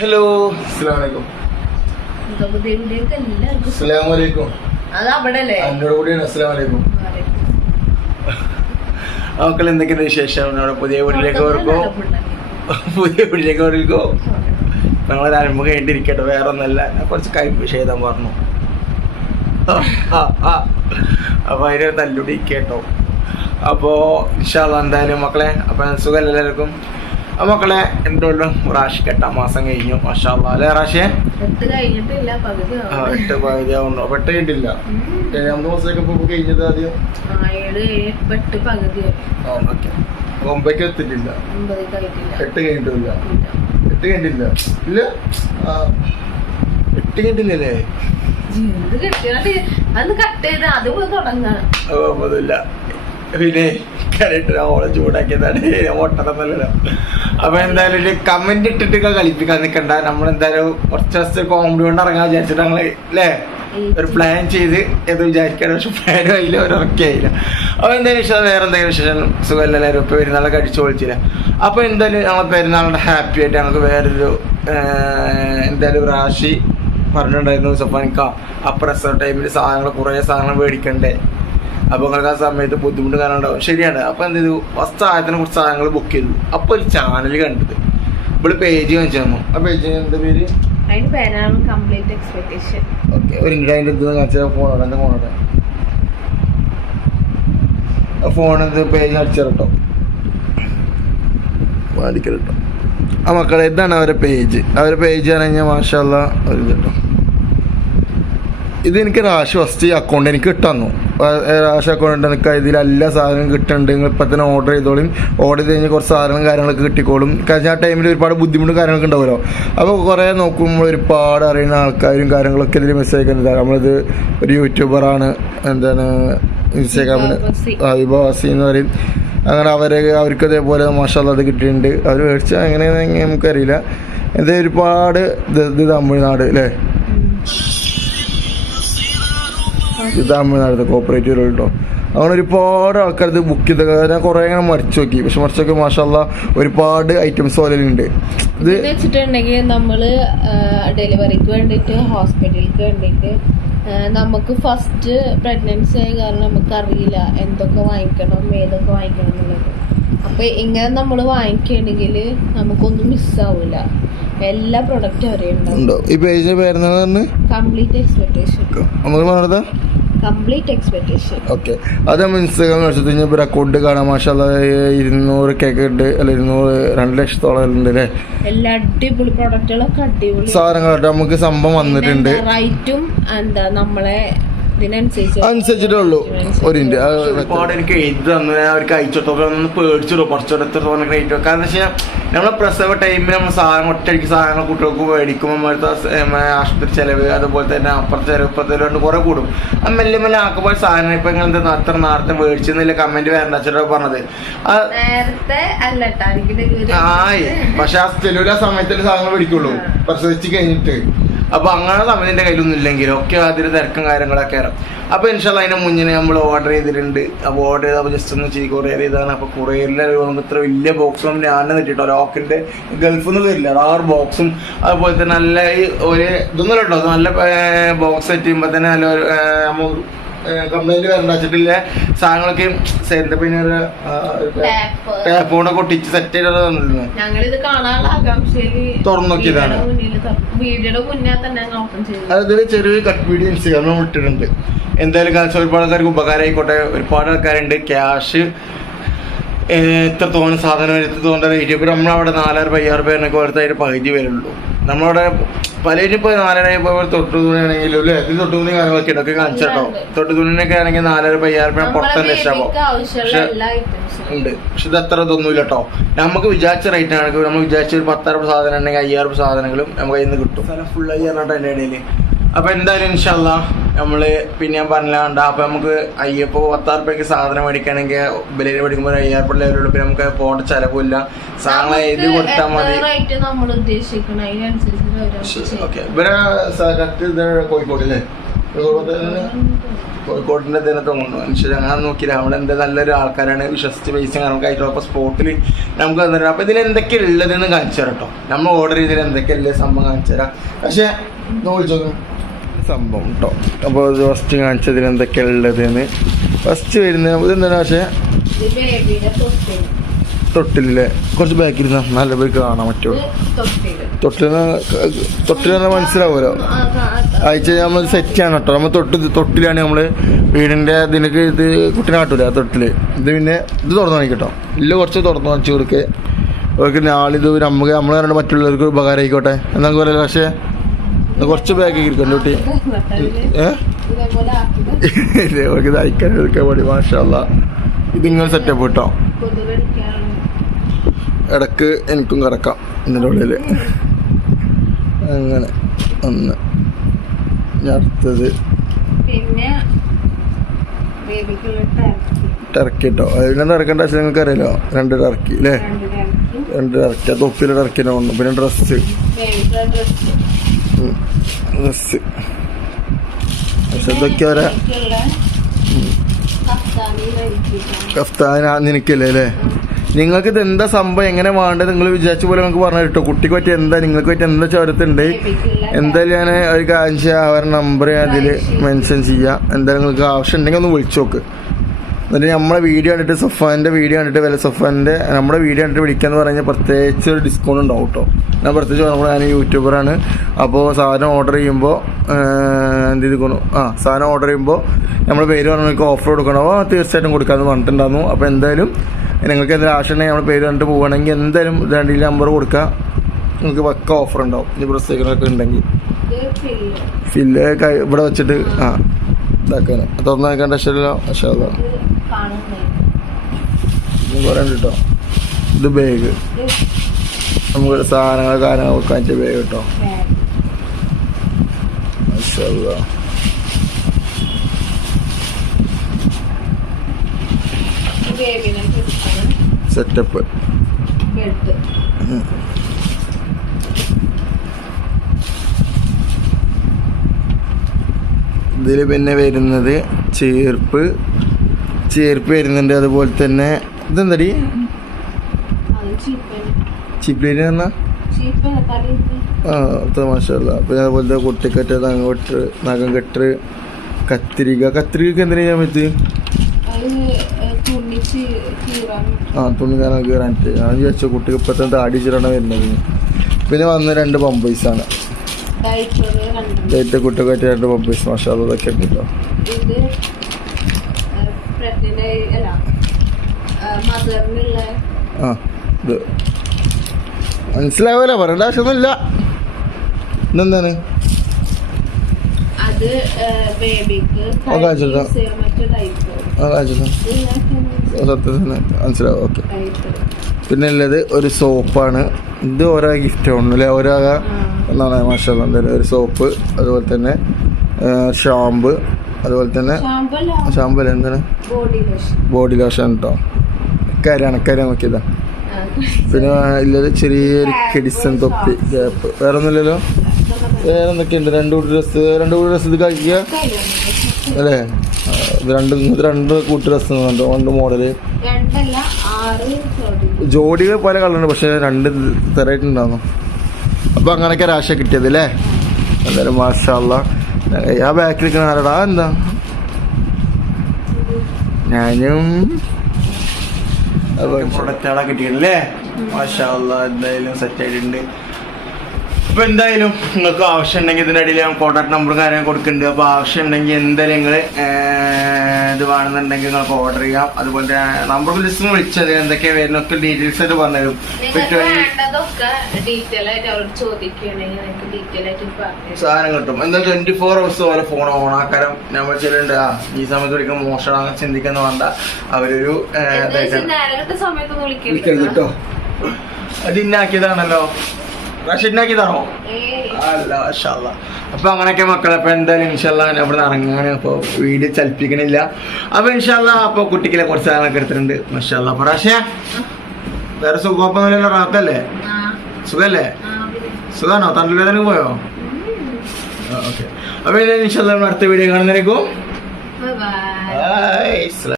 Hello അസ്സലാമലൈക്കും. അസ്സലാമലൈക്കും. എന്നോട് കൂടിയാണ് അസ്സലാമലൈക്കും. മക്കൾ എന്തൊക്കെയാണ് വിശേഷം? നമ്മുടെ പുതിയ വീട്ടിലേക്ക് ഓർക്കോ ഞങ്ങളൊരു ആരംഭം കഴിഞ്ഞിരിക്കട്ടെ. വേറെ ഒന്നല്ല, കുറച്ച് വിഷയം പറഞ്ഞു. അപ്പൊ അതിന് തല്ലുടി കേട്ടോ. അപ്പോ ഇൻഷാ അല്ലാഹ് എന്തായാലും മക്കളെ, അപ്പൊ സുഖം എല്ലാവർക്കും. മക്കളെ എന്തുകൊണ്ടും റാഷി 8 മാസം കഴിഞ്ഞു. മാഷാ അല്ലാഹ് അല്ലേ റാഷിയെ? 8 പകുതി ആവുന്നു. 8 കഴിഞ്ഞിട്ടില്ല. 7 മാസമൊക്കെ ഇപ്പൊ കഴിഞ്ഞത് ആദ്യം 9 എത്തിട്ടില്ല. 8 കഴിഞ്ഞിട്ടില്ല. 8 കഴിഞ്ഞിട്ടില്ല. ഇല്ല 8 കഴിഞ്ഞിട്ടില്ലല്ലേ? പിന്നെ ഓളെ ചൂടാക്കിയതാണ്, ഓട്ടണമെന്നല്ലോ. അപ്പൊ എന്തായാലും ഒരു കമന്റ് ഇട്ടിട്ട് കളിപ്പിക്കാൻ നിൽക്കണ്ട. നമ്മളെന്തായാലും കുറച്ച് ദിവസത്തെ കോമഡി കൊണ്ട് ഇറങ്ങാൻ വിചാരിച്ചിട്ട് ഞങ്ങള് അല്ലേ ഒരു പ്ലാൻ ചെയ്ത് ഏത് വിചാരിക്കാൻ. പക്ഷെ പ്ലാനും ആയില്ല, ഒരൊക്കെയായില്ല. അപ്പൊ എന്തായാലും വിഷയം വേറെ എന്തെങ്കിലും വിശേഷം സുഖം എല്ലാവരും ഇപ്പൊ പെരുന്നാളൊക്കെ അടിച്ചു പൊളിച്ചില്ല. അപ്പൊ എന്തായാലും ഞങ്ങളെ പെരുന്നാളിന്റെ ഹാപ്പി ആയിട്ട് ഞങ്ങൾക്ക് വേറൊരു എന്തായാലും റാഷി പറഞ്ഞിട്ടുണ്ടായിരുന്നു, സഫാനിക്ക അപ്രസർ ടൈമിൽ സാധനങ്ങൾ കുറേ സാധനങ്ങൾ മേടിക്കണ്ടേ, അപ്പൊ നിങ്ങൾക്ക് ആ സമയത്ത് ബുദ്ധിമുട്ട് കാരണം ഉണ്ടാവും. ശരിയാണ്. അപ്പൊ എന്ത് ചെയ്തു, ഫസ്റ്റ് ആയതിനെ കുറച്ച് സാധനങ്ങൾ ബുക്ക് ചെയ്തു. അപ്പൊ ഒരു ചാനൽ കണ്ടത്, ഇവിടെ പേജ് കാണിച്ചു തന്നു. ആ പേജ് എന്താ പേര്? ഓക്കെ, ഒരു അതിന്റെ ഇത് കാണിച്ച ഫോണോടെ എന്താ ഫോണോടെ ഫോണെന്ത് പേജ് കാണിച്ചു കേട്ടോ, വാദിക്കല്ലോ. ആ മക്കളെ, ഇതാണ് അവരെ പേജ്. അവരെ പേജ് പറഞ്ഞു കഴിഞ്ഞാൽ മാഷാ അല്ലാഹ് ഒരു കേട്ടോ. ഇത് എനിക്ക് റാഷി ഫസ്റ്റ് അക്കൗണ്ട് എനിക്ക് കിട്ടുന്നു. റാഷി അക്കൗണ്ട് എനിക്ക് ഇതിൽ എല്ലാ സാധനവും കിട്ടുന്നുണ്ട്. നിങ്ങൾ ഇപ്പം തന്നെ ഓർഡർ ചെയ്തോളും. ഓർഡർ ചെയ്ത് കഴിഞ്ഞാൽ കുറച്ച് സാധനങ്ങളും കാര്യങ്ങളൊക്കെ കിട്ടിക്കോളും. കാരണം ആ ടൈമിൽ ഒരുപാട് ബുദ്ധിമുട്ടും കാര്യങ്ങളൊക്കെ ഉണ്ടാവുമല്ലോ. അപ്പോൾ കുറേ നോക്കുമ്പോൾ ഒരുപാട് അറിയുന്ന ആൾക്കാരും കാര്യങ്ങളൊക്കെ ഇതിൽ മെസ്സേജ് അയക്കുന്നില്ല. നമ്മളിത് ഒരു യൂട്യൂബറാണ്, എന്താണ് ഇൻസ്റ്റാഗ്രാമിൽ വിഭാസി എന്ന് പറയും. അങ്ങനെ അവർക്ക് അതേപോലെ മാഷാ അല്ലാഹ് അത് കിട്ടിയിട്ടുണ്ട്. അവർ മേടിച്ചാൽ എങ്ങനെയാണെന്ന് നമുക്കറിയില്ല. ഇത് ഒരുപാട് ഇത് തമിഴ്നാട് അല്ലേ, ഇത് തമിഴ്നാട് കോപ്പറേറ്റീവ് കേട്ടോ. അങ്ങനെ ഒരുപാട് ആൾക്കാർ ഇത് ബുക്ക് ചെയ്ത. ഞാൻ കുറേ ഇങ്ങനെ മറിച്ച് നോക്കി. പക്ഷെ മറിച്ച് നോക്കി മാഷാ അല്ലാഹ് ഒരുപാട് ഐറ്റംസ് പോലെയുണ്ട്. ഇത് വെച്ചിട്ടുണ്ടെങ്കിൽ നമ്മള് ഡെലിവറിക്ക് വേണ്ടിയിട്ട് ഹോസ്പിറ്റലിലേക്ക് വേണ്ടിയിട്ട് നമുക്ക് ഫസ്റ്റ് പ്രഗ്നൻസി ആയ കാരണം നമുക്ക് അറിയില്ല എന്തൊക്കെ വാങ്ങിക്കണം ഏതൊക്കെ വാങ്ങിക്കണം എന്നുള്ളത്. അപ്പൊ ഇങ്ങനെ നമ്മൾ വാങ്ങിക്കണമെങ്കിൽ നമുക്കൊന്നും മിസ്സാവൂല. എല്ലാ പ്രൊഡക്റ്റും അവരെ ഉണ്ടാവും. ഈ പേജിന്റെ പേരെന്താണ്? Complete expectation. Complete expectation. Okay, അത് നമ്മൾ ഇൻസ്റ്റാഗ്രാമിൽ അടിച്ചു കഴിഞ്ഞാൽ അക്കൗണ്ട് കാണാം. മാഷാ അല്ലാഹ് 200 കേക്ക് ഉണ്ട്, അല്ല 2 ലക്ഷത്തോളം ഉണ്ട് അല്ലേ. എല്ലാ അടിപൊളി പ്രൊഡക്റ്റുകളൊക്കെ അടിപൊളി സാധനങ്ങളായിട്ട് നമുക്ക് സംഭവം വന്നിട്ടുണ്ട്. റൈറ്റും എന്താ നമ്മളെ അനുസരിച്ചിട്ടേ ഉള്ളൂ. ഒരുപാട് എനിക്ക് എഴുതി തന്നു. ഞാൻ അവർക്ക് അയച്ചോട്ടൊക്കെ ഒന്ന് പേടിച്ചിടും കുറച്ചുകൂടെ എത്ര തോന്നുന്ന റേറ്റ്. കാരണം എന്താ വെച്ചാൽ നമ്മളെ പ്രസവ ടൈമിൽ നമ്മൾ സാധനം ഒറ്റയടിക്ക് സാധനങ്ങൾ കുട്ടികൾക്ക് മേടിക്കുമ്പോൾ ആശുപത്രി ചെലവ്, അതുപോലെ തന്നെ അപ്പുറത്തെ ചെലവ് ഇപ്പുറത്തെ കൊണ്ട് കുറെ കൂടും. മെല്ലെ മെല്ലെ ആക്കുമ്പോൾ സാധനം ഇപ്പൊ ഇങ്ങനത്തെ അത്ര നേരത്തെ മേടിച്ചെന്നില്ല കമന്റ് വേണ്ട പറഞ്ഞത്. ആയി, പക്ഷെ ആ ചെലവിൽ ആ സമയത്തിൽ സാധനങ്ങൾ മേടിക്കുള്ളൂ പ്രസവിച്ച് കഴിഞ്ഞിട്ട്. അപ്പൊ അങ്ങനെ സമയത്തിന്റെ കയ്യിലൊന്നും ഇല്ലെങ്കിലും ഒക്കെ അതിന് തിരക്കും കാര്യങ്ങളൊക്കെ. അപ്പൊ ഇൻഷാ അല്ലാഹ് അതിന് മുന്നേ നമ്മൾ ഓർഡർ ചെയ്തിട്ടുണ്ട്. അപ്പൊ ഓർഡർ ചെയ്തപ്പോൾ ജസ്റ്റ് ഒന്ന് കൊറിയർ ചെയ്താണ്. അപ്പൊ കൊറിയറിൽ ഇത്ര വലിയ ബോക്സും ഞാൻ കിട്ടിട്ടോ. ലോക്കിന്റെ ഗൾഫിൽ നിന്ന് വരില്ല 6 ബോക്സും അതുപോലെ തന്നെ നല്ല ഒരു ഇതൊന്നും കേട്ടോ, നല്ല ബോക്സ് സെറ്റ് ചെയ്യുമ്പോ തന്നെ നല്ല കംപ്ലൈന്റ് വരണ്ടാച്ചിട്ടില്ല സാധനങ്ങളൊക്കെ പിന്നെ ടാപ്പ് കൊണ്ട് കൊട്ടിച്ച് സെറ്റ് ചെയ്തത് തുറന്നു നോക്കിയതാണ്. അതിൽ ചെറിയൊരു കട്ട് വീഡിയോ ഇൻസ്റ്റാഗ്രാമിൽ ഇട്ടിട്ടുണ്ട്. എന്തായാലും ഒരുപാട് ആൾക്കാർക്ക് ഉപകാരമായിക്കോട്ടെ. ഒരുപാട് ആൾക്കാരുണ്ട് ക്യാഷ് എത്രത്തോളം സാധനം എത്രത്തോളം റേറ്റ്. ഇപ്പൊ നമ്മളവിടെ 4000-5000 പേരിനൊക്കെ ഓർത്തായിട്ട് പകുതി വരുള്ളൂ. നമ്മളവിടെ പലരും ഇപ്പോൾ 4000 തൊട്ടു തുണിയാണെങ്കിലും അല്ലേ, ഇത് തൊട്ടു തുണി കാര്യങ്ങളൊക്കെ ഇടയ്ക്ക് കാണിച്ചോ. തൊട്ടു തുണിനൊക്കെ ആണെങ്കിൽ 4000-5000 പുറത്തന്നെ ഇഷ്ടമാവും. പക്ഷെ ഉണ്ട്, പക്ഷെ ഇത് അത്ര ഇതൊന്നുമില്ല കേട്ടോ. നമുക്ക് വിചാരിച്ച റേറ്റ് ആണെങ്കിൽ നമ്മൾ വിചാരിച്ച ഒരു 10,000 സാധനം ഉണ്ടെങ്കിൽ 5000 സാധനങ്ങളും നമുക്ക് അതിൽ നിന്ന് കിട്ടും. ഫുൾ 5000 അതിൻ്റെ ഇടയിൽ. അപ്പൊ എന്തായാലും ഇൻഷാ അല്ലാഹ് നമ്മള് പിന്നെ ഞാൻ പറഞ്ഞാണ്ട. അപ്പൊ നമുക്ക് അയ്യപ്പോ 10,000 സാധനം മേടിക്കുകയാണെങ്കിൽ ബില്ലിൽ മേടിക്കുമ്പോൾ 5000 ലെവലുള്ളൂ. പിന്നെ നമുക്ക് പോകേണ്ട ചെലവില്ല. സാധനം ഇത് കൊടുത്താൽ മതി. ഓക്കെ, ഇവിടെ കോഴിക്കോട് അല്ലേ? കോഴിക്കോടിൻ്റെ തന്നെ തോന്നുന്നു മനുഷ്യർ അങ്ങനെ നോക്കിയില്ല. നമ്മളെന്താ നല്ലൊരു ആൾക്കാരാണ്, വിശ്വസിച്ച് പൈസ നമുക്ക് ആയിട്ടുള്ള അപ്പോൾ സ്പോട്ടിൽ നമുക്ക് തന്നിട്ട്. അപ്പോൾ ഇതിൽ എന്തൊക്കെയാണ് ഉള്ളതെന്ന് കാണിച്ചു തരാം കേട്ടോ. നമ്മൾ ഓർഡർ ചെയ്തതിൽ എന്തൊക്കെയല്ലേ സംഭവം കാണിച്ചു തരാം. പക്ഷേ നോക്കിച്ചോക്കും സംഭവം കേട്ടോ. അപ്പോൾ ഫസ്റ്റ് കാണിച്ചതിൽ എന്തൊക്കെയാണ് ഉള്ളതെന്ന്. ഫസ്റ്റ് വരുന്നത് ഇതെന്താണ്, പക്ഷേ തൊട്ടിലെ കുറച്ച് ബാക്കിൽ ഇരുന്ന നല്ല പേർക്ക് കാണാൻ പറ്റുള്ളൂ. തൊട്ടിലെന്ന് മനസ്സിലാവുമല്ലോ. അയച്ച നമ്മൾ സെറ്റാണ് കേട്ടോ. നമ്മൾ തൊട്ടിലാണ് നമ്മൾ വീടിൻ്റെ ഇതിനൊക്കെ ഇത് കുട്ടിനെ കാട്ടൂല തൊട്ടില്. ഇത് പിന്നെ ഇത് തുറന്നു കാണിക്കട്ടോ. ഇല്ല കുറച്ച് തുറന്നു കാണിച്ചു കൊടുക്കുക. അവർക്ക് നാളിത് നമുക്ക് നമ്മൾ പറഞ്ഞാൽ മറ്റുള്ളവർക്ക് ഉപകാരം ആയിക്കോട്ടെ എന്നൊക്കെ പറയല്ലോ. പക്ഷേ കുറച്ച് ബാക്കി ഇരിക്കും കുട്ടി. അവർക്ക് തയ്ക്കാൻ എടുക്കാൻ മതി. മാഷാ അല്ലാ. ഇതിങ്ങനെ സെറ്റപ്പ് കിട്ടോ. ഇടക്ക് എനിക്കും കിടക്കാം ഇതിൻ്റെ ഉള്ളിൽ. അങ്ങനെ ഒന്ന് അടുത്തത് ടർക്കി കേട്ടോ. അതിനെന്താ ഇറക്കേണ്ട വെച്ചാൽ നിങ്ങൾക്ക് അറിയാലോ. 2 ടർക്കി അല്ലേ, 2 ടർക്കി. തൊപ്പിയിലെ ടർക്കിനെ കൊണ്ടു. പിന്നെ ഡ്രസ്സ് പക്ഷെ ഇതൊക്കെ ഒരാ കഫ്താൻ നിനക്കല്ലേ അല്ലേ. നിങ്ങൾക്ക് ഇത് എന്താ സംഭവം എങ്ങനെ വേണ്ടത് നിങ്ങൾ വിചാരിച്ച പോലെ നിങ്ങൾക്ക് പറഞ്ഞു കേട്ടോ. കുട്ടിക്ക് പറ്റി എന്താ നിങ്ങൾക്ക് പറ്റി എന്താ ചോരത്തുണ്ട് എന്തായാലും ഞാൻ ഒരു കാര്യം ചെയ്യാം. അവരുടെ നമ്പർ ഞാൻ അതിൽ മെൻഷൻ ചെയ്യാം. എന്തായാലും നിങ്ങൾക്ക് ആവശ്യം ഉണ്ടെങ്കിൽ ഒന്ന് വിളിച്ചു നോക്ക്. എന്നിട്ട് നമ്മളെ വീഡിയോ കണ്ടിട്ട് സൊഫാൻ്റെ വീഡിയോ കണ്ടിട്ട് വില സൊഫാൻ്റെ നമ്മുടെ വീഡിയോ കണ്ടിട്ട് വിളിക്കാന്ന് പറഞ്ഞാൽ പ്രത്യേകിച്ച് ഒരു ഡിസ്കൗണ്ട് ഉണ്ടാവും കേട്ടോ. ഞാൻ പ്രത്യേകിച്ച് പറഞ്ഞപ്പോൾ ഞാൻ യൂട്യൂബറാണ്. അപ്പോൾ സാധനം ഓർഡർ ചെയ്യുമ്പോൾ എന്ത് ചെയ്തിരിക്കണം, സാധനം ഓർഡർ ചെയ്യുമ്പോൾ നമ്മൾ പേര് പറഞ്ഞാൽ ഓഫർ കൊടുക്കണം. അപ്പോൾ തീർച്ചയായിട്ടും കൊടുക്കാമെന്ന് പറഞ്ഞിട്ടുണ്ടായിരുന്നു. അപ്പോൾ എന്തായാലും നിങ്ങൾക്ക് എന്തെങ്കിലും ആവശ്യം ഉണ്ടെങ്കിൽ നമ്മൾ പേര് കണ്ടിട്ട് പോവുകയാണെങ്കിൽ എന്തായാലും 2 നമ്പർ കൊടുക്കുക. നിങ്ങൾക്ക് പക്ക ഓഫർ ഉണ്ടാവും. ഇനി പ്രത്യേകങ്ങളൊക്കെ ഉണ്ടെങ്കിൽ ഫില്ല് ഇവിടെ വെച്ചിട്ട് ഇതാക്കാൻ തുറന്നു നോക്കേണ്ട ഇഷ്ടമല്ലോ. പക്ഷേ കുറേ ഉണ്ട് കേട്ടോ. ഇത് ബാഗ് നമുക്ക് സാധനങ്ങൾ കാര്യങ്ങൾ വെക്കാൻ വെച്ച ബാഗ് കേട്ടോ. സെറ്റപ്പ് ഇതിൽ പിന്നെ വരുന്നത് ചേർപ്പ് വരുന്നുണ്ട്. അതുപോലെ തന്നെ ഇതെന്തടി ചിപ്ലീന് പറഞ്ഞാൽ മാഷല്ല. പിന്നെ അതുപോലത്തെ കുട്ടിക്കറ്റ്, അങ്ങോട്ട് നഖം കെട്ട്, കത്തിരിക്ക എന്തിനാ ചെയ്യാൻ പറ്റും? തുണി കാരണം കീറാനിട്ട് ഞാൻ വിചാരിച്ചു കുട്ടിക്ക് ഇപ്പോഴത്തെ താടി ചിറാണ് വരുന്നത്. പിന്നെ വന്ന 2 പമ്പേഴ്സാണ് ഡേറ്റ് കുട്ടിയൊക്കെ 2 പമ്പേഴ്സ്. മാഷാ അല്ലാ. അതൊക്കെ ഉണ്ട് കേട്ടോ. ഇത് മനസ്സിലാവൂല, പറയേണ്ട ആവശ്യമൊന്നുമില്ല. ഇതെന്താണ് മനസ്സിലാവും. ഓക്കെ. പിന്നെ ഉള്ളത് ഒരു സോപ്പാണ്. ഇത് ഓരോ ഗിഫ്റ്റ് ആണ് അല്ലേ, ഓരോ എന്നാണ് മാഷാ അല്ലാ. എന്തായാലും ഒരു സോപ്പ്, അതുപോലെ തന്നെ ഷാമ്പ്, അതുപോലെ തന്നെ ഷാമ്പു അല്ല എന്താണ് ബോഡി ലോഷൻ കേട്ടോ. കര നോക്കിയതാ. പിന്നെ ഇല്ലത് ചെറിയൊരു കിഡിസൺ തൊപ്പി ഗ്യാപ്പ്. വേറെ ഒന്നുമില്ലല്ലോ. വേറെ എന്തൊക്കെയുണ്ട്? 2 ഡ്രസ്സ് ഇത് കഴിക്കുക അല്ലേ. ഇത് 2 കൂട്ട് ഡ്രസ്സ് 2 മോഡല് ജോഡികൾ പല കളറുണ്ട്. പക്ഷെ 2 തരമായിട്ടുണ്ടാകുന്നു. അപ്പൊ അങ്ങനെയൊക്കെ രാശ കിട്ടിയത് അല്ലേ. എന്തായാലും മാഷാ അല്ലാ. ആ ബാക്കിൽ നിൽക്കുന്ന ആരടാ എന്താ ഞാനും പ്രൊഡക്റ്റുകളെ കിട്ടിയിട്ടല്ലേ. മാഷാ അല്ലാ. എന്തായാലും സെറ്റ് ആയിട്ടുണ്ട്. അപ്പോൾ എന്തായാലും നിങ്ങൾക്ക് ആവശ്യം ഉണ്ടെങ്കിൽ ഇതിൻ്റെ ഇടയിൽ ഞാൻ കോൺടാക്ട് നമ്പറും കാര്യങ്ങൾ കൊടുക്കുന്നുണ്ട്. അപ്പോൾ ആവശ്യം ഉണ്ടെങ്കിൽ എന്തായാലും നിങ്ങൾ ഇത് വേണമെന്നുണ്ടെങ്കിൽ നിങ്ങൾക്ക് ഓർഡർ ചെയ്യാം. അതുപോലെ നമ്പർ ലിസ്റ്റ് വിളിച്ചത് എന്തൊക്കെയാണ് വരുന്നൊക്കെ ഡീറ്റെയിൽസ് ആയിട്ട് പറഞ്ഞുതരും. സാധനം കിട്ടും. എന്താ 24 hours ഓരോ ഫോൺ ഓണാക്കാരം നമ്മൾ ചെല്ലുണ്ട്. ഈ സമയത്ത് വിളിക്കാൻ മോശമാണ് ചിന്തിക്കുന്ന വേണ്ട. അവരൊരു കേട്ടോ അത് ഇന്നാക്കിയതാണല്ലോ. റാഷിദിനാക്കിയതാണോ? അല്ല മാഷാ അല്ലാ. അപ്പൊ അങ്ങനെയൊക്കെ മക്കളെ. അപ്പൊ എന്തായാലും ഇൻഷാല്ലാ ഞാൻ ഇവിടെ ഇറങ്ങാണ്. അപ്പൊ വീഡിയോ ചലിപ്പിക്കണില്ല. അപ്പൊ ഇൻഷാല്ലാ അപ്പൊ കുട്ടിക്കിലെ കുറച്ച് സാധനങ്ങളൊക്കെ എടുത്തിട്ടുണ്ട്. മാഷാ അല്ലാ. അപ്പൊ റാഷിയ വേറെ സുഖമൊന്നുമില്ലല്ലോ? റാത്തല്ലേ? സുഖല്ലേ? സുഖാണോ? തണ്ടലേതനക്ക് പോയോ? ഓക്കെ. അപ്പൊ ഇൻഷാല്ലാ അടുത്ത വീഡിയോ കാണുന്നതിനേക്കും ബൈ ബൈ. ബൈ.